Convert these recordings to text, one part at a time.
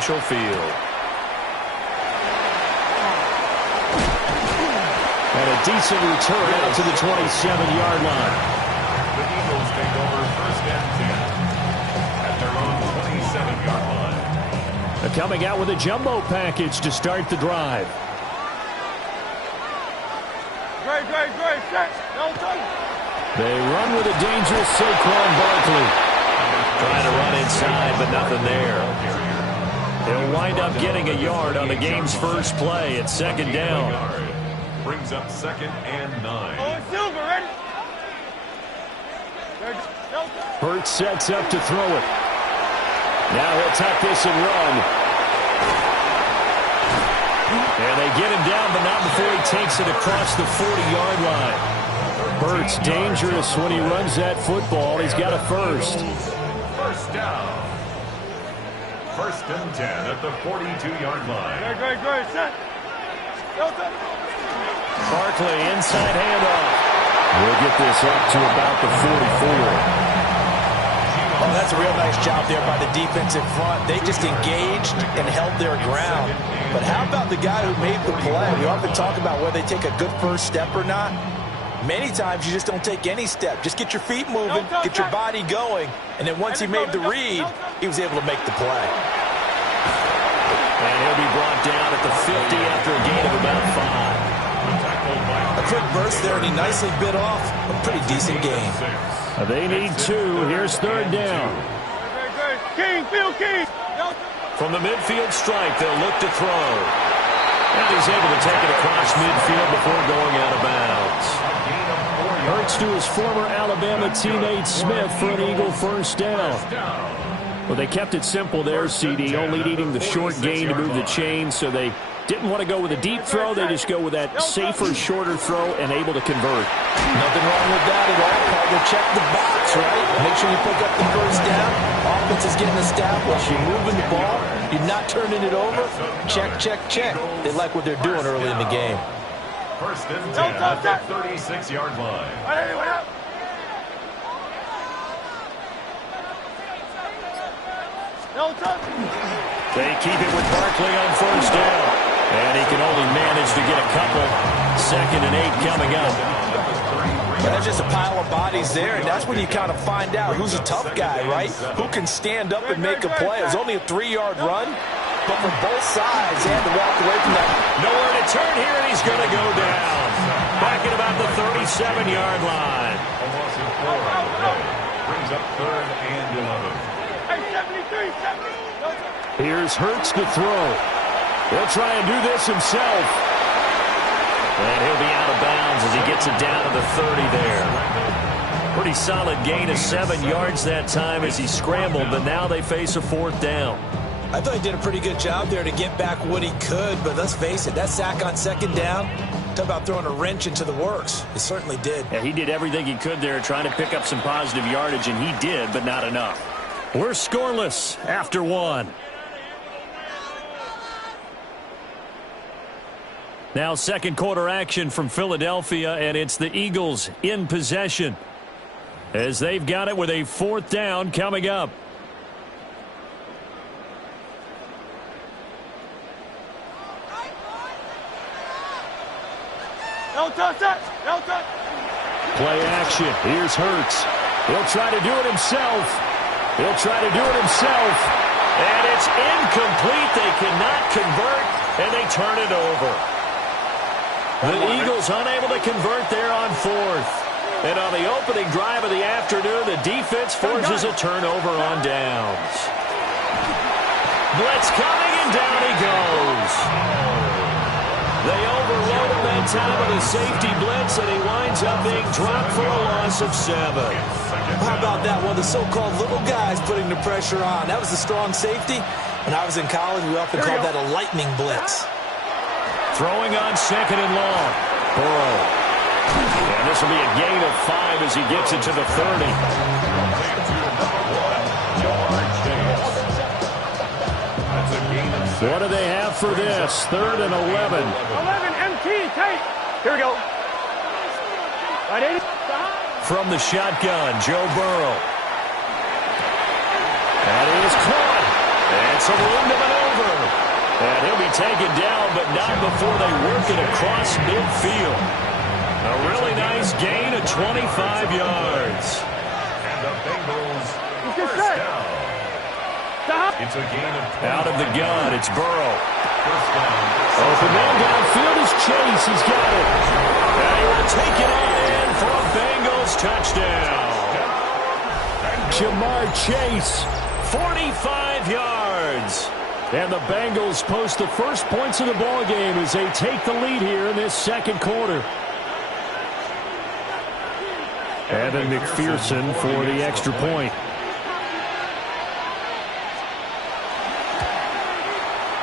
Central Field. And a decent return out to the 27-yard line. The Eagles take over 1st and 10 at their own 27-yard line. They're coming out with a jumbo package to start the drive. They run with a dangerous Saquon Barkley. Trying to run inside, but nothing there. He'll wind up getting a yard on the game's first play. It's 2nd down. Brings up 2nd and 9. Hurts sets up to throw it. Now he'll tuck this and run. And they get him down, but not before he takes it across the 40-yard line. Hurts dangerous when he runs that football. He's got a first. First down. 1st and 10 at the 42-yard line. Barkley inside handoff. We'll get this up to about the 44. Oh, that's a real nice job there by the defensive front. They just engaged and held their ground. But how about the guy who made the play? We often talk about whether they take a good first step or not. Many times you just don't take any step. Just get your feet moving, get your body going, and then once he made the read, he was able to make the play. And he'll be brought down at the 50 after a gain of about 5. A quick burst there, and he nicely bit off a pretty decent game. They need 2. Here's 3rd down. From the midfield stripe, they'll look to throw. And he's able to take it across midfield before going out of bounds. Hurts to his former Alabama teammate Smith for an Eagle first down. Well, they kept it simple there, CD, only needing the short gain to move the chain, so they didn't want to go with a deep throw. They just go with that safer, shorter throw and able to convert. Nothing wrong with that at all. Called to check the box, right? Make sure you pick up the first down. Offense is getting established. You're moving the ball. You're not turning it over. Check, check, check. They like what they're doing early in the game. 1st and 10 at the 36-yard line. They keep it with Barkley on first down. And he can only manage to get a couple. 2nd and 8 coming up. But there's just a pile of bodies there, and that's when you kind of find out who's a tough guy, right? Who can stand up and make a play. It was only a 3-yard run, but for both sides, they had to walk away from that. Nowhere to turn here, and he's going to go down. Back at about the 37-yard line. Brings up 3rd and 11. Here's Hurts to throw. He'll try and do this himself. And he'll be out of bounds as he gets it down to the 30 there. Pretty solid gain of 7 yards that time as he scrambled, but now they face a 4th down. I thought he did a pretty good job there to get back what he could, but let's face it, that sack on 2nd down, talk about throwing a wrench into the works. It certainly did. Yeah, he did everything he could there trying to pick up some positive yardage, and he did, but not enough. We're scoreless after 1. Now 2nd quarter action from Philadelphia, and it's the Eagles in possession as they've got it with a 4th down coming up. Play action. Here's Hurts. He'll try to do it himself. And it's incomplete. They cannot convert, and they turn it over. The Eagles unable to convert there on 4th. And on the opening drive of the afternoon, the defense forces a turnover on downs. Blitz coming, and down he goes. They overload him that time with a safety blitz, and he winds up being dropped for a loss of 7. How about that one? The so-called little guys putting the pressure on. That was a strong safety. When I was in college, we often called that a lightning blitz. Throwing on 2nd and long. Burrow. And this will be a gain of 5 as he gets it to the 30. What do they have for this? 3rd and 11. 11 MT, tight. Here we go. From the shotgun, Joe Burrow. That is caught. And some room to maneuver. And he'll be taken down, but not before they work it across midfield. A really nice gain of 25 yards. And the Bengals first down. It's a gain of 20. Out of the gun, it's Burrow. First down. Open man downfield is Chase. He's got it. And he will take it on in for a Bengals touchdown. Jamar Chase, 45 yards. And the Bengals post the first points of the ball game as they take the lead here in this second quarter. Evan McPherson for the extra point.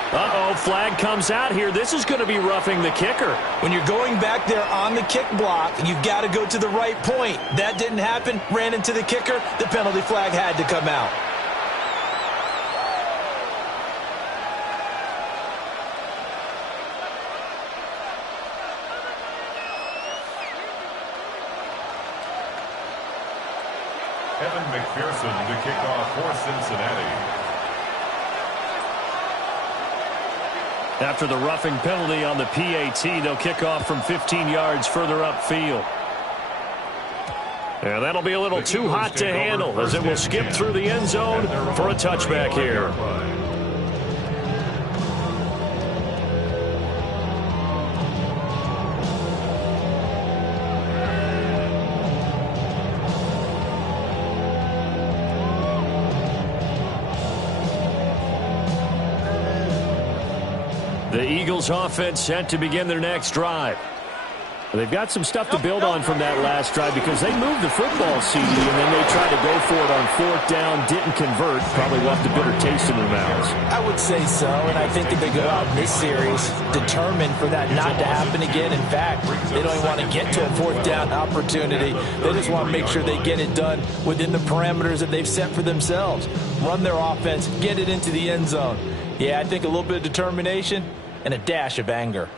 Uh-oh, flag comes out here. This is going to be roughing the kicker. When you're going back there on the kick block, you've got to go to the right point. That didn't happen. Ran into the kicker. The penalty flag had to come out. Evan McPherson to kick off for Cincinnati. After the roughing penalty on the PAT, they'll kick off from 15 yards further upfield. And that'll be a little too hot to handle as it will skip through the end zone for a touchback here. The Eagles offense set to begin their next drive. They've got some stuff to build on from that last drive because they moved the football, CD, and then they tried to go for it on fourth down, didn't convert, probably left a bitter taste in their mouths. I would say so, and I think that they go out in this series determined for that not to happen again. In fact, they don't even want to get to a fourth down opportunity. They just want to make sure they get it done within the parameters that they've set for themselves. Run their offense, get it into the end zone. Yeah, I think a little bit of determination and a dash of anger.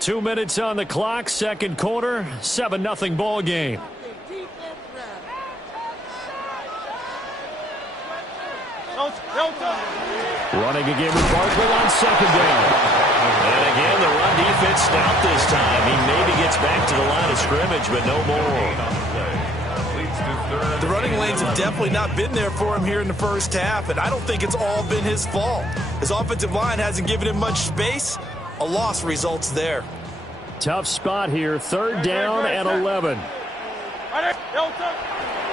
2 minutes on the clock, second quarter, 7-0 ball game. Running again with Barkley on second down. And again, the run defense stout this time. He maybe gets back to the line of scrimmage, but no more. The running lanes have definitely not been there for him here in the first half, and I don't think it's all been his fault. His offensive line hasn't given him much space. A loss results there. Tough spot here, third down and 11.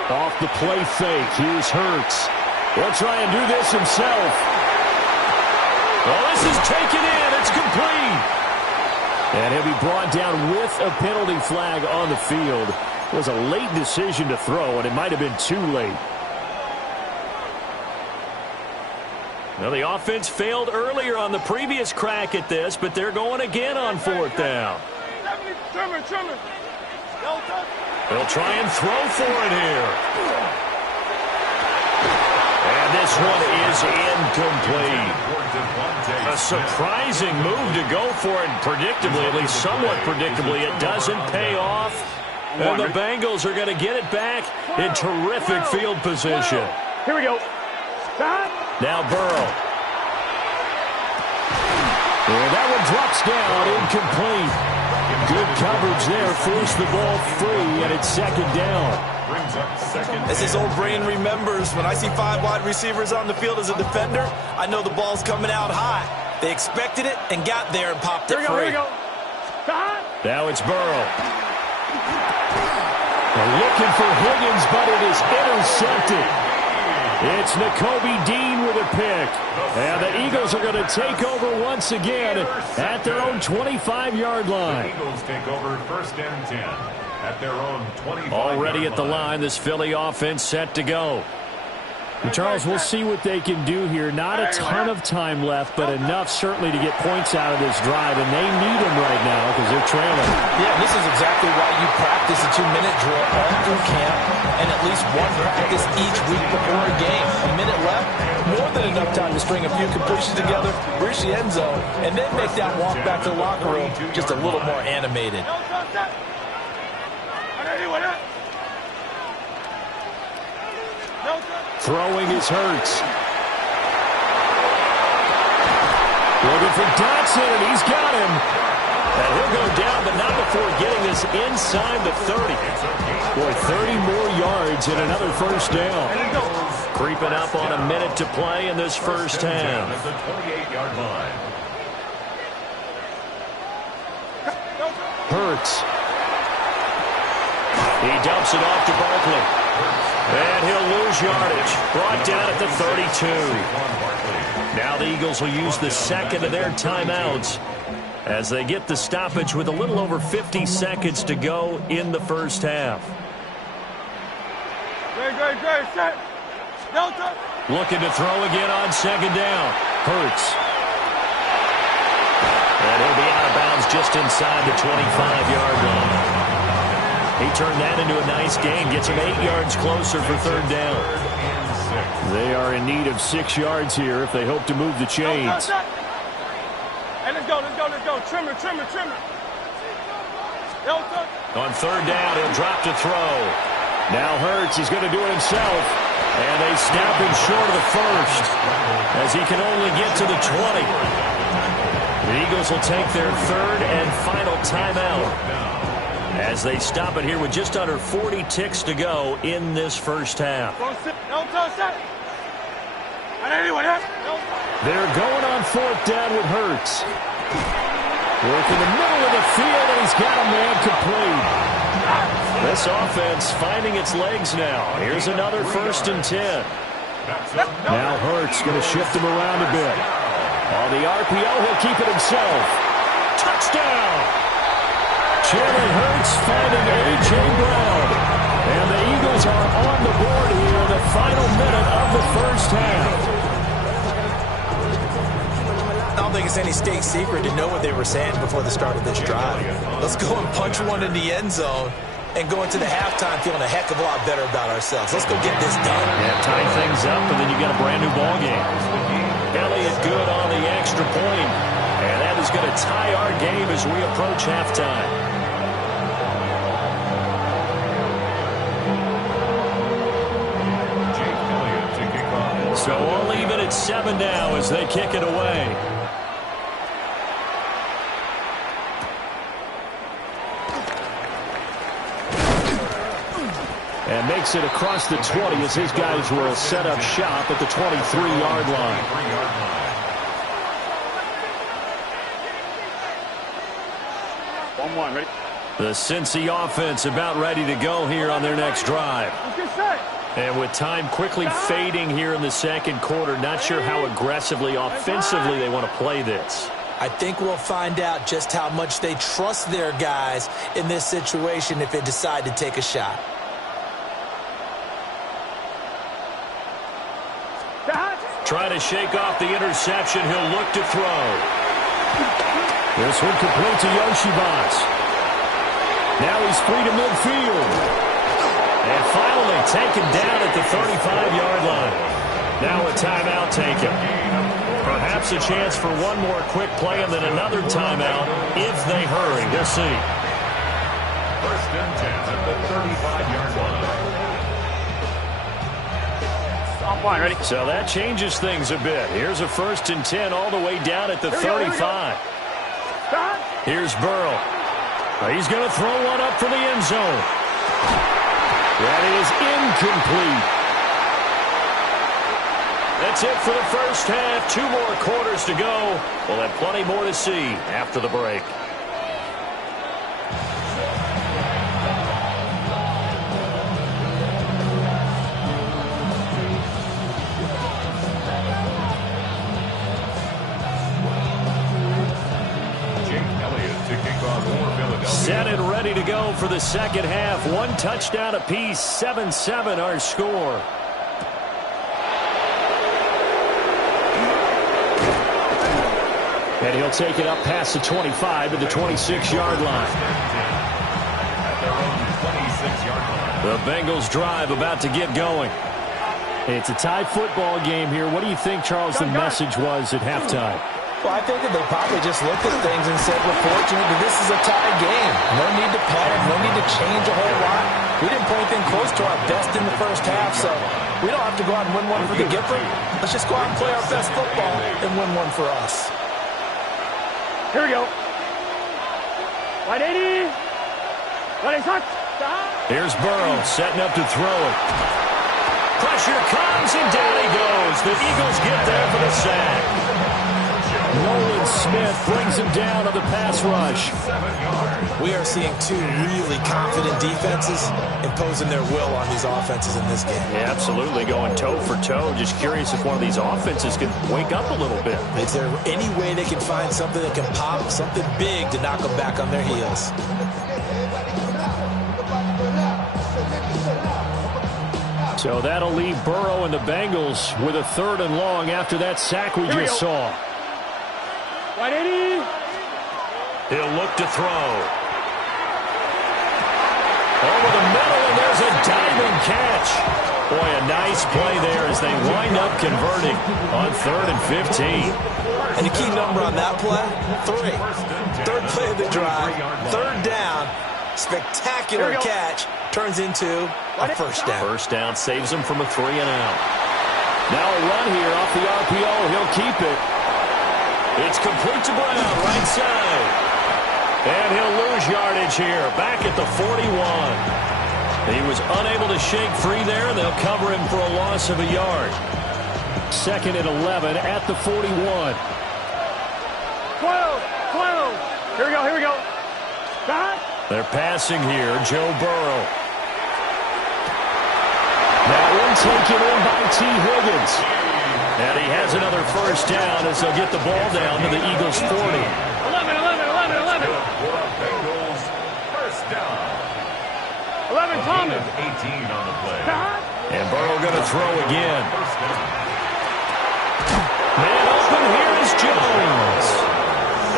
Off the play fake, here's Hurts. He'll try and do this himself. Well, this is taken in, it's complete. And he'll be brought down with a penalty flag on the field. It was a late decision to throw, and it might have been too late. Now, the offense failed earlier on the previous crack at this, but they're going again on fourth down. They'll try and throw for it here. And this one is incomplete. A surprising move to go for it, predictably, at least somewhat predictably. It doesn't pay off. And the Bengals are going to get it back in terrific field position. Here we go. Now Burrow. And that one drops down, incomplete. Good coverage there, forced the ball free, and it's second down. As his old brain remembers, when I see 5 wide receivers on the field as a defender, I know the ball's coming out high. They expected it and got there and popped it free. Here we go. Now it's Burrow. They're looking for Higgins, but it is intercepted. It's Nakobe Dean with a pick. And the Eagles are going to take over once again at their own 25-yard line. The Eagles take over first and 10 at their own 25-yard line. Already at the line, this Philly offense set to go. And Charles, we'll see what they can do here. Not a ton of time left, but enough certainly to get points out of this drive, and they need them right now because they're trailing. Yeah, this is exactly why you practice a 2-minute drill all through camp and at least one practice each week before a game. A minute left, more than enough time to string a few completions together, reach the end zone, and then make that walk back to the locker room just a little more animated. Throwing is Hurts. Looking for Dotson, and he's got him. And he'll go down, but not before getting this inside the 30. Boy, 30 more yards and another first down. Creeping up on a minute to play in this first half. At the 28-yard line. Hurts. He dumps it off to Barkley. And he'll lose yardage. Brought down at the 32. Now the Eagles will use the second of their timeouts as they get the stoppage with a little over 50 seconds to go in the first half. Great, set. Delta. Looking to throw again on second down. Hurts. And he'll be out of bounds just inside the 25-yard line. He turned that into a nice gain. Gets him 8 yards closer for third down. They are in need of 6 yards here if they hope to move the chains. Hey, let's go. Trimmer. Delta. On third down, he'll drop to throw. Now Hurts, he's going to do it himself. And they snap him short of the first as he can only get to the 20. The Eagles will take their third and final timeout as they stop it here with just under 40 ticks to go in this first half. They're going on fourth down with Hurts. Working the middle of the field, and he's got a man complete. This offense finding its legs now. Here's another 1st and 10. Now Hurts going to shift him around a bit. On the RPO, he'll keep it himself. Touchdown! Jalen Hurts finding A.J. Brown. And the Eagles are on the board here in the final minute of the first half. I don't think it's any state secret to know what they were saying before the start of this drive. Let's go and punch one in the end zone and go into the halftime feeling a heck of a lot better about ourselves. Let's go get this done. Yeah, tie things up, and then you got a brand-new ball game. Elliott good on the extra point, and that is going to tie our game as we approach halftime. So we'll leave it at 7 now as they kick it away. And makes it across the 20 as his guys will set up shop at the 23-yard line. Ready? The Cincy offense about ready to go here on their next drive. And with time quickly fading here in the second quarter, not sure how aggressively, offensively they want to play this. I think we'll find out just how much they trust their guys in this situation if they decide to take a shot. Trying to shake off the interception. He'll look to throw. This one complete to Yoshibas. Now he's free to midfield. And finally taken down at the 35-yard line. Now a timeout taken. Perhaps a chance for one more quick play and then another timeout if they hurry. We'll see. 1st and 10 at the 35-yard line. Ready? So that changes things a bit. Here's a 1st and 10 all the way down at the 35. Here's Burrow. He's going to throw one up for the end zone. That is incomplete. That's it for the first half. 2 more quarters to go. We'll have plenty more to see after the break. Set and ready to go for the second half. 1 touchdown apiece. 7-7 our score. And he'll take it up past the 25 to the 26-yard line. The Bengals drive about to get going. It's a tie football game here. What do you think, Charles, the message was at halftime? Well, I think that they probably just looked at things and said, we're fortunate that this is a tie game. No need to panic, no need to change a whole lot. We didn't play anything close to our best in the first half, so we don't have to go out and win one for the Gipper. Let's just go out and play our best football and win one for us. Here we go. 180. 180. Here's Burrow setting up to throw it. Pressure comes, and down he goes. The Eagles get there for the sack. Nolan Smith brings him down on the pass rush. We are seeing two really confident defenses imposing their will on these offenses in this game. Yeah, absolutely, going toe for toe. Just curious if one of these offenses can wake up a little bit. Is there any way they can find something that can pop, something big to knock them back on their heels? So that'll leave Burrow and the Bengals with a 3rd and long after that sack we just saw. 180. He'll look to throw. Over the middle, and there's a diving catch. Boy, a nice play there as they wind up converting on 3rd and 15. And the key number on that play, 3. 3rd play of the drive, 3rd down, spectacular catch, turns into a 1st down. 1st down saves him from a 3 and out. Now a run here off the RPO. He'll keep it. It's complete to Brown, right side. And he'll lose yardage here, back at the 41. He was unable to shake free there, and they'll cover him for a loss of a yard. 2nd and 11 at the 41. 12. Here we go. Back. They're passing here, Joe Burrow. That one taken in by T. Higgins. And he has another 1st down as they'll get the ball down to the Eagles' 40. 11. Bengals, 1st down. 11, Thomas. 18 on the play. And Burrow going to throw again. 1st down. Man open, here is Jones.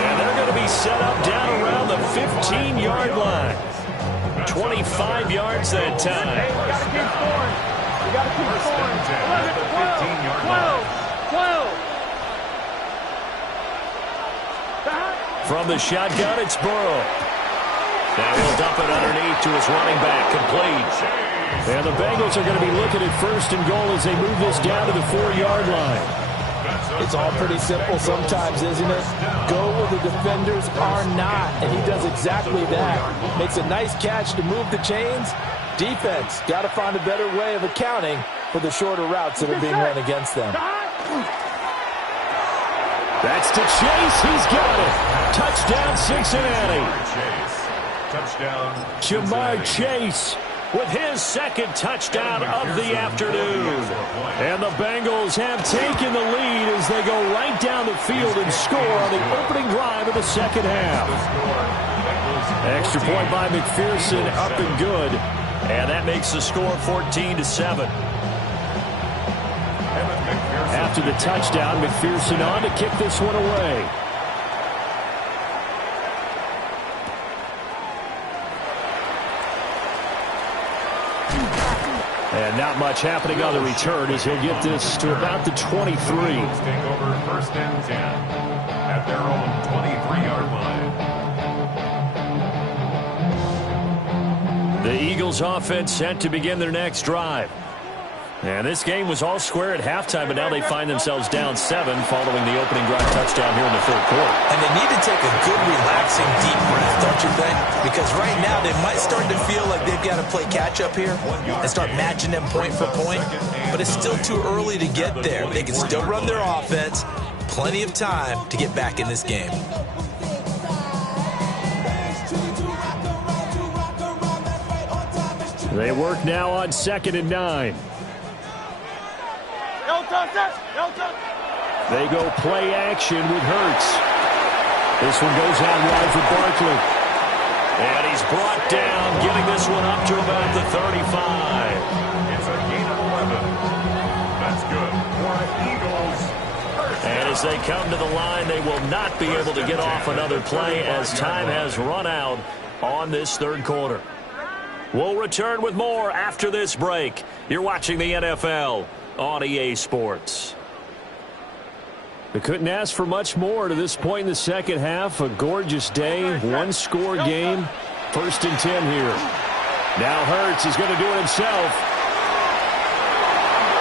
And they're going to be set up down around the 15-yard line. 25 yards that time. Hey, we got to keep scoring. We got to keep scoring. 12. From the shotgun, it's Burrow. Now he'll dump it underneath to his running back, complete. And the Bengals are going to be looking at 1st and goal as they move this down to the 4-yard line. It's all pretty simple sometimes, isn't it? Go where the defenders are not, and he does exactly that. Makes a nice catch to move the chains. Defense got to find a better way of accounting for the shorter routes that are being run against them. That's to Chase. He's got it. Touchdown, Cincinnati. Touchdown. Jamar Chase with his 2nd touchdown of the afternoon. And the Bengals have taken the lead as they go right down the field and score on the opening drive of the 2nd half. Extra point by McPherson, up and good. And that makes the score 14-7. After the touchdown, McPherson on to kick this one away. And not much happening on the return as he'll get this to about the 23. Take over 1st and 10 at their own 23-yard line. The Eagles offense set to begin their next drive. And this game was all square at halftime, but now they find themselves down 7 following the opening drive touchdown here in the 3rd quarter. And they need to take a good, relaxing, deep breath, don't you think? Because right now they might start to feel like they've got to play catch-up here and start matching them point for point. But it's still too early to get there. They can still run their offense. Plenty of time to get back in this game. They work now on 2nd and 9. They go play action with Hurts. This one goes out wide for Barkley. And he's brought down, getting this one up to about the 35. It's a gain of 11. That's good for the Eagles. And as they come to the line, they will not be able to get off another play as time has run out on this 3rd quarter. We'll return with more after this break. You're watching the NFL on EA Sports. They couldn't ask for much more to this point in the 2nd half. A gorgeous day, 1-score game. 1st and 10 here. Now Hurts is going to do it himself.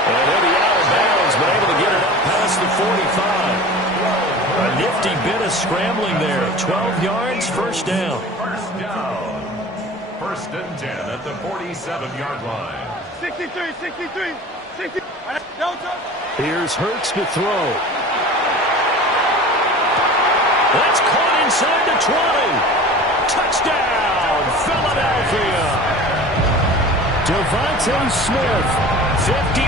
And he'll be out of bounds, but able to get it up past the 45. A nifty bit of scrambling there. 12 yards, first down. First down. First and 10 at the 47-yard line. 63, 63, 60. Here's Hurts to throw. That's caught inside the 20. Touchdown, Philadelphia. Devontae Smith, 53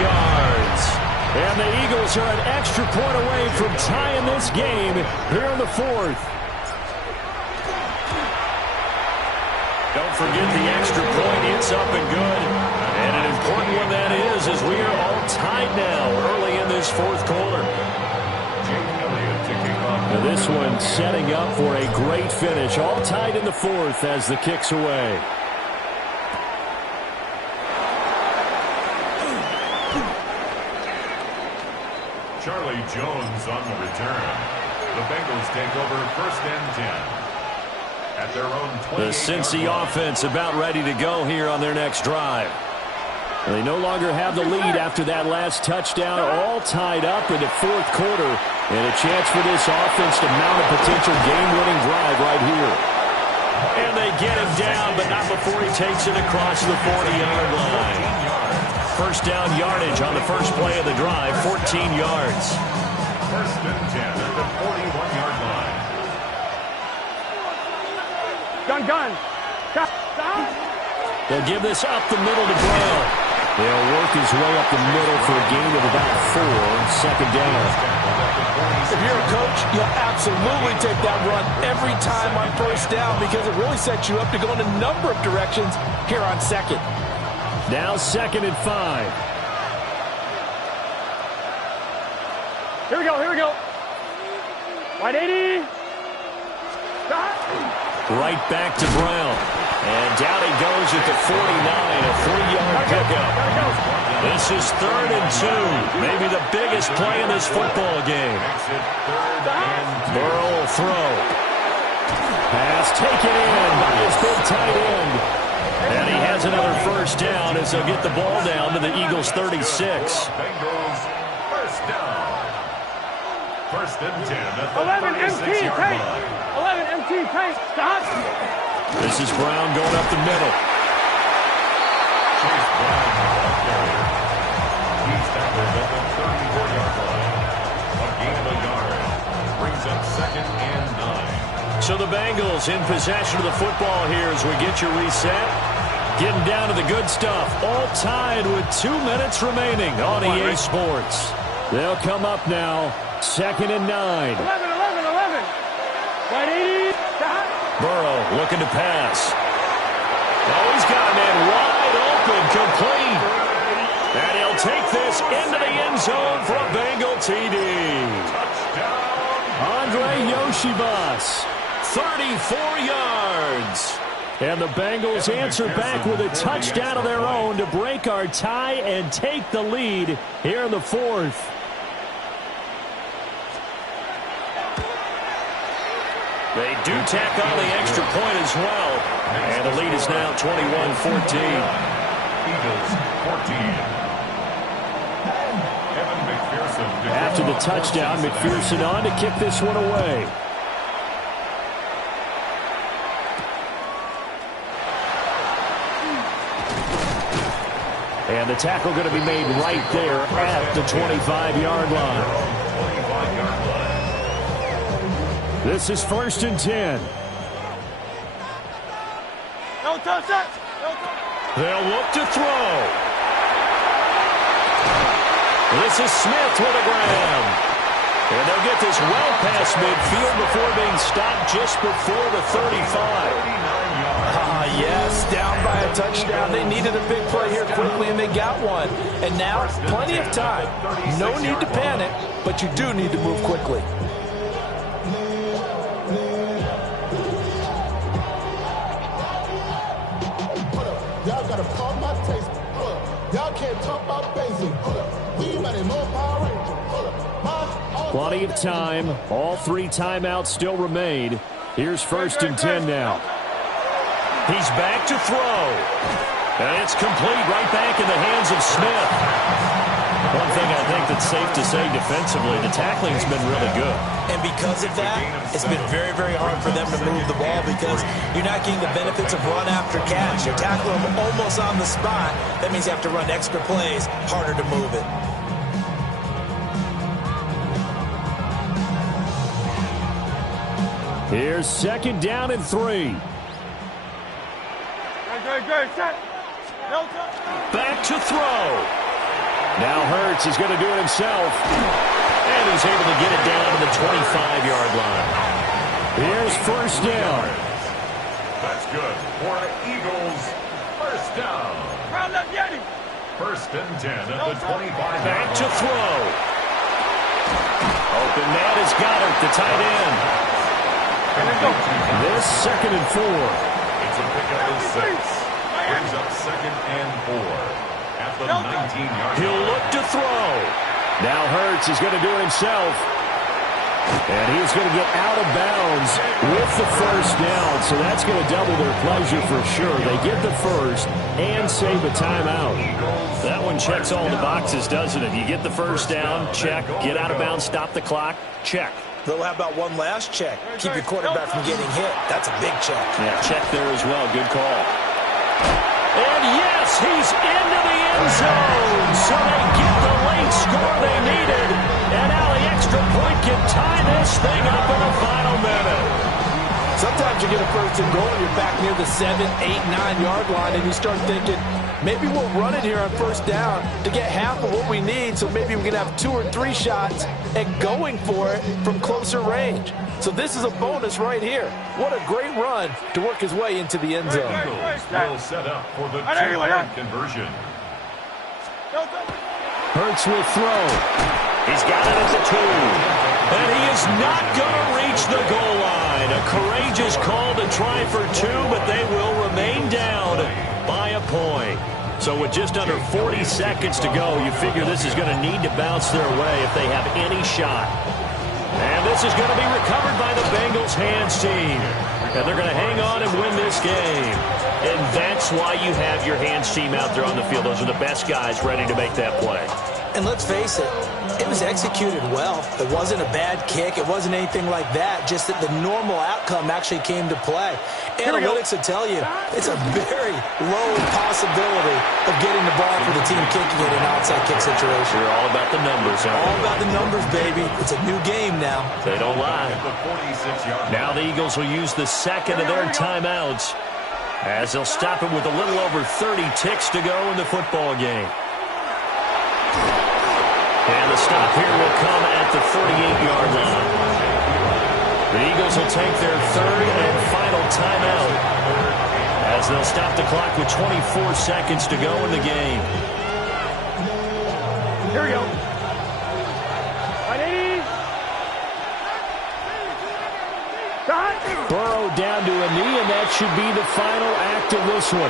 yards. And the Eagles are an extra point away from tying this game here in the fourth. Don't forget the extra point. It's up and good. And an important one that is, as we are all tied now early in this fourth quarter. Now this one setting up for a great finish. All tied in the fourth as the kick's away. Charlie Jones on the return. The Bengals take over first and 10. At their own 28-yard The Cincy offense about ready to go here on their next drive. They no longer have the lead after that last touchdown, all tied up in the fourth quarter, and a chance for this offense to mount a potential game-winning drive right here. And they get him down, but not before he takes it across the 40-yard line. First down yardage on the first play of the drive, 14 yards. First and 10 at the 41-yard line. Gun. They'll give this up the middle to Brown. They'll work his way up the middle for a gain of about 4, second down. If you're a coach, you'll absolutely take that run every time on first down because it really sets you up to go in a number of directions here on second. Now second and 5. Here we go. 180. Right back to Brown. And down he goes at the 49, a 3-yard pickup. This is third and 2. Maybe the biggest play in this football game. Burrow will throw. Pass taken in by his big tight end. And he has another first down as they'll get the ball down to the Eagles' 36. Bengals first down. First and 10 at the 11 MT 36-yard paint. line. 11 MT paint. Stop. This is Brown going up the middle. Chase Brown, the ball carrier. He's tackled at the 34-yard line. A gain of a yard. Brings up second and 9. So the Bengals in possession of the football here as we get your reset. Getting down to the good stuff. All tied with 2 minutes remaining on EA Sports. They'll come up now. Second and 9. 11. 180. Stop. Burrow looking to pass. Oh, he's got a man wide open, complete. And he'll take this into the end zone for a Bengal TD. Andre Yoshibas, 34 yards. And the Bengals answer back with a touchdown of their own to break our tie and take the lead here in the fourth. They do tack on the extra point as well. And the lead is now 21-14. Eagles 14. After the touchdown, McPherson on to kick this one away. And the tackle going to be made right there at the 25-yard line. This is first and 10. No touch that. They'll look to throw. This is Smith with a grab. And they'll get this well past midfield before being stopped just before the 35. Yes, down by a touchdown. They needed a big play here quickly, and they got one. And now, plenty of time. No need to panic, but you do need to move quickly. Y'all gotta call my taste. Y'all can't talk about basic. We might more Power Ranger. Plenty of time. All 3 timeouts still remain. Here's first and 10 now. He's back to throw. And it's complete right back in the hands of Smith. One thing I think that's safe to say defensively, the tackling has been really good. And because of that, it's been very, very hard for them to move the ball because you're not getting the benefits of run after catch. You tackle them almost on the spot. That means you have to run extra plays, harder to move it. Here's 2nd down and 3. Good, set. Back to throw. Now Hurts is going to do it himself. And he's able to get it down to the 25-yard line. Here's 1st down. That's good for the Eagles. 1st down. 1st and 10 at the 25. Back to throw. Open man is Goddard, the tight end. This 2nd and 4. It's a pickup of 6. Brings up 2nd and 4 at the 19-yard line. He'll look to throw. Now Hurts is going to do it himself. And he's going to get out of bounds with the 1st down. So that's going to double their pleasure for sure. They get the 1st and save a timeout. That one checks all the boxes, doesn't it? You get the 1st down, check. Get out of bounds, stop the clock, check. They'll have about one last check. Keep your quarterback from getting hit. That's a big check. Yeah, check there as well. Good call. And yes, he's into the end zone. So they get the late score they needed. And now the extra point can tie this thing up in the final minute. Sometimes you get a 1st and goal and you're back near the 7, 8, 9-yard line and you start thinking, maybe we'll run it here on 1st down to get half of what we need so maybe we can have 2 or 3 shots at going for it from closer range. So this is a bonus right here. What a great run to work his way into the end zone. Eagles will set up for the 2-point conversion. Hurts will throw. He's got it at the 2. And he is not going to reach the goal line. A courageous call to try for 2, but they will remain down by a point. So with just under 40 seconds to go, you figure this is going to need to bounce their way if they have any shot. And this is going to be recovered by the Bengals hands team. And they're going to hang on and win this game. And that's why you have your hands team out there on the field. Those are the best guys ready to make that play. And let's face it, it was executed well. It wasn't a bad kick. It wasn't anything like that. Just that the normal outcome actually came to play. Analytics will tell you it's a very low possibility of getting the ball for the team kicking it in an outside kick situation. You're all about the numbers, huh? All about the numbers, baby. It's a new game now. They don't lie. Now the Eagles will use the 2nd of their timeouts as they'll stop it with a little over 30 ticks to go in the football game. And the stop here will come at the 38-yard line. The Eagles will take their 3rd and final timeout as they'll stop the clock with 24 seconds to go in the game. Here we go. 180. Burrow down to a knee, and that should be the final act of this one.